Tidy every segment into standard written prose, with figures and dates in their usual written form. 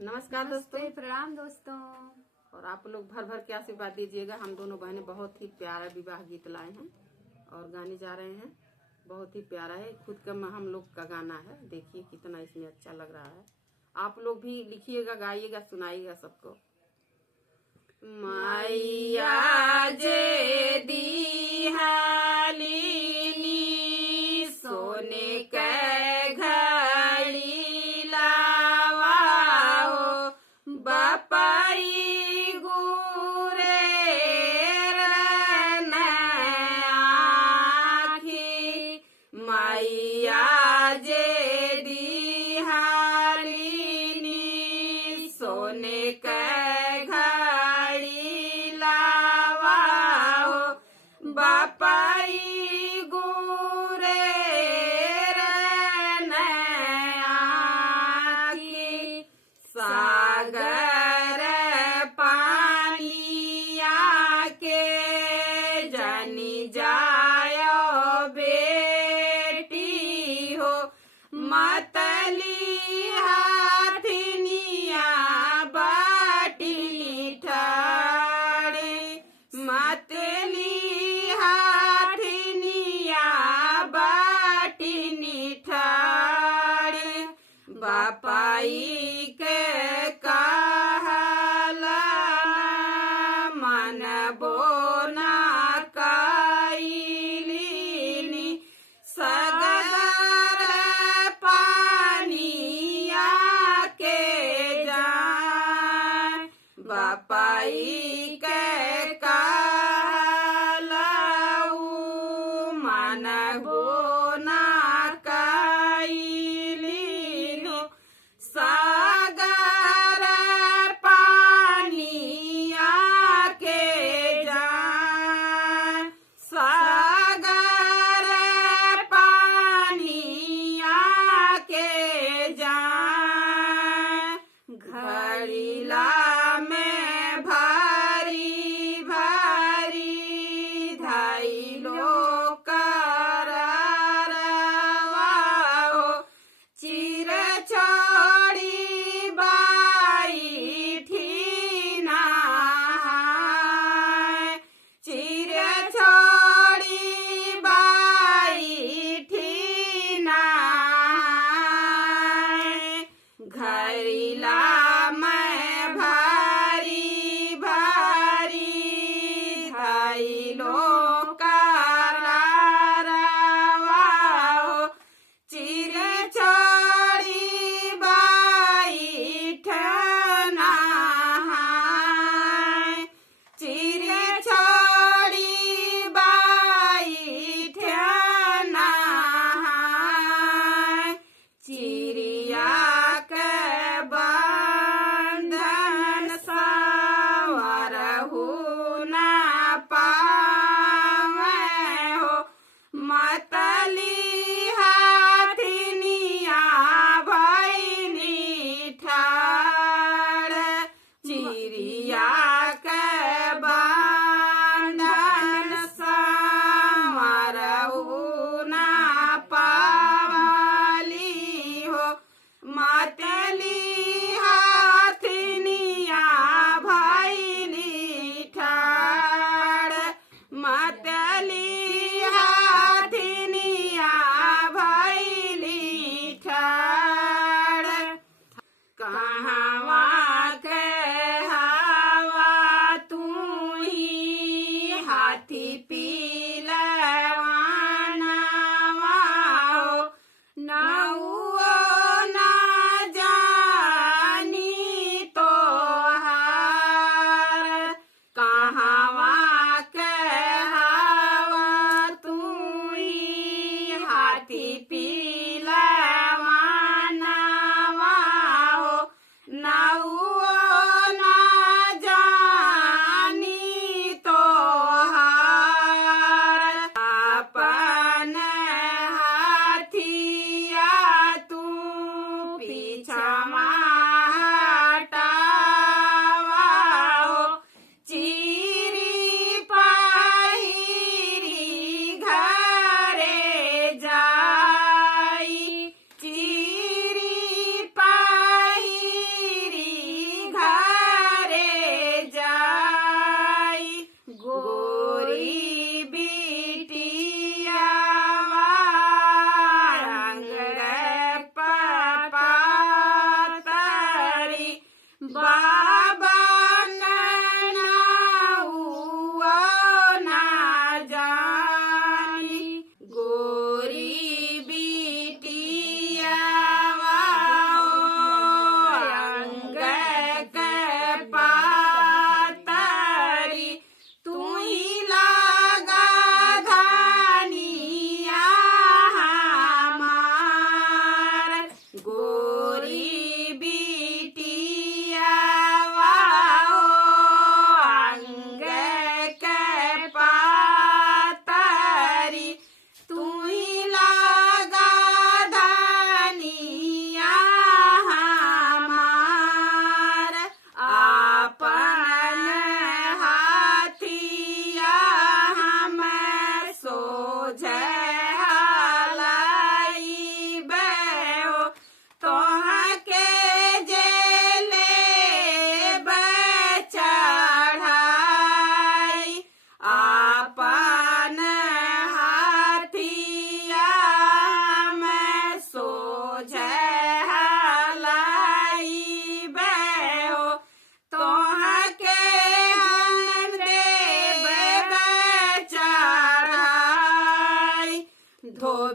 नमस्कार दोस्तों, प्रणाम दोस्तों। और आप लोग भर भर के आशीर्वाद दीजिएगा। हम दोनों बहनें बहुत ही प्यारा विवाह गीत लाए हैं और गाने जा रहे हैं। बहुत ही प्यारा है, खुद का हम लोग का गाना है। देखिए कितना इसमें अच्छा लग रहा है। आप लोग भी लिखिएगा, गाइएगा, सुनाइएगा सबको। मैया जे दी हालिनी सोने के घड़ी लावाओ बापाई गुरे रन आखी। मैया जे दी हालिनी सोने के बापाई गुरे रन आखी। सागर पानिया के जनी जायो बेटी हो। मतली हाथनिया बाटी ठाड़े। मतली बापाई के कहला मन बोना कैलिनी। सगर पानिया के जान बापाई के कहला मन बोना सागर पानिया के जान। सागर पानिया के जान। घड़ीला में भारी भारी धाइलो करवाओ। चिर छोड़ी बाई ठीना चिर छोड़ी बाई ठीना। घड़ीला में भारी भारी धाइलो करवाओ। चिर छोड़ी बाई ठना चिर छोड़ी बाई ठना। चिड़िया के बंधन सावरहु ना पावे हो। मतली हाथनिया भैनी ठाड़। चिड़िया के बंधन सावरहु ना पावली हो। मतली हाथनिया भैनी ठाड़। मतली हाथनिया भैली ठाड़। कहवा के हवा तू ही हाथी पीलवानवा हो। नौओ ना जानी तोहार। कहवा के हवा तू ही हाथी पीलवानवा हो। ना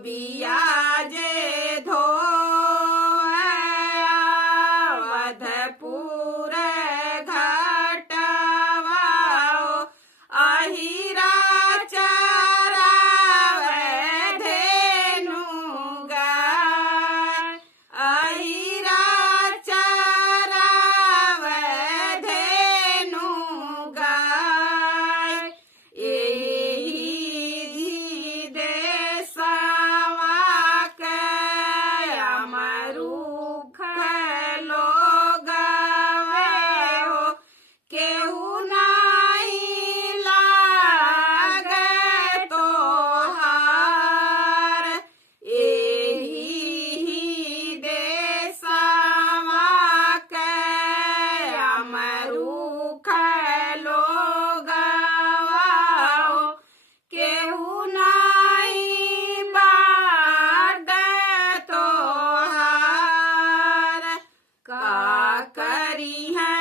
बियाजे धो अवधपुर घटवा अहिरा चरावे धेनु गाय अहिरा चरावे धेनु गाय एही देशवा के अमरूख लोगवे हो केहू नहीं लागे तोहार एही देशवा के अमरूख लोगवा हो केहू नहीं बाटे तोहार का करी है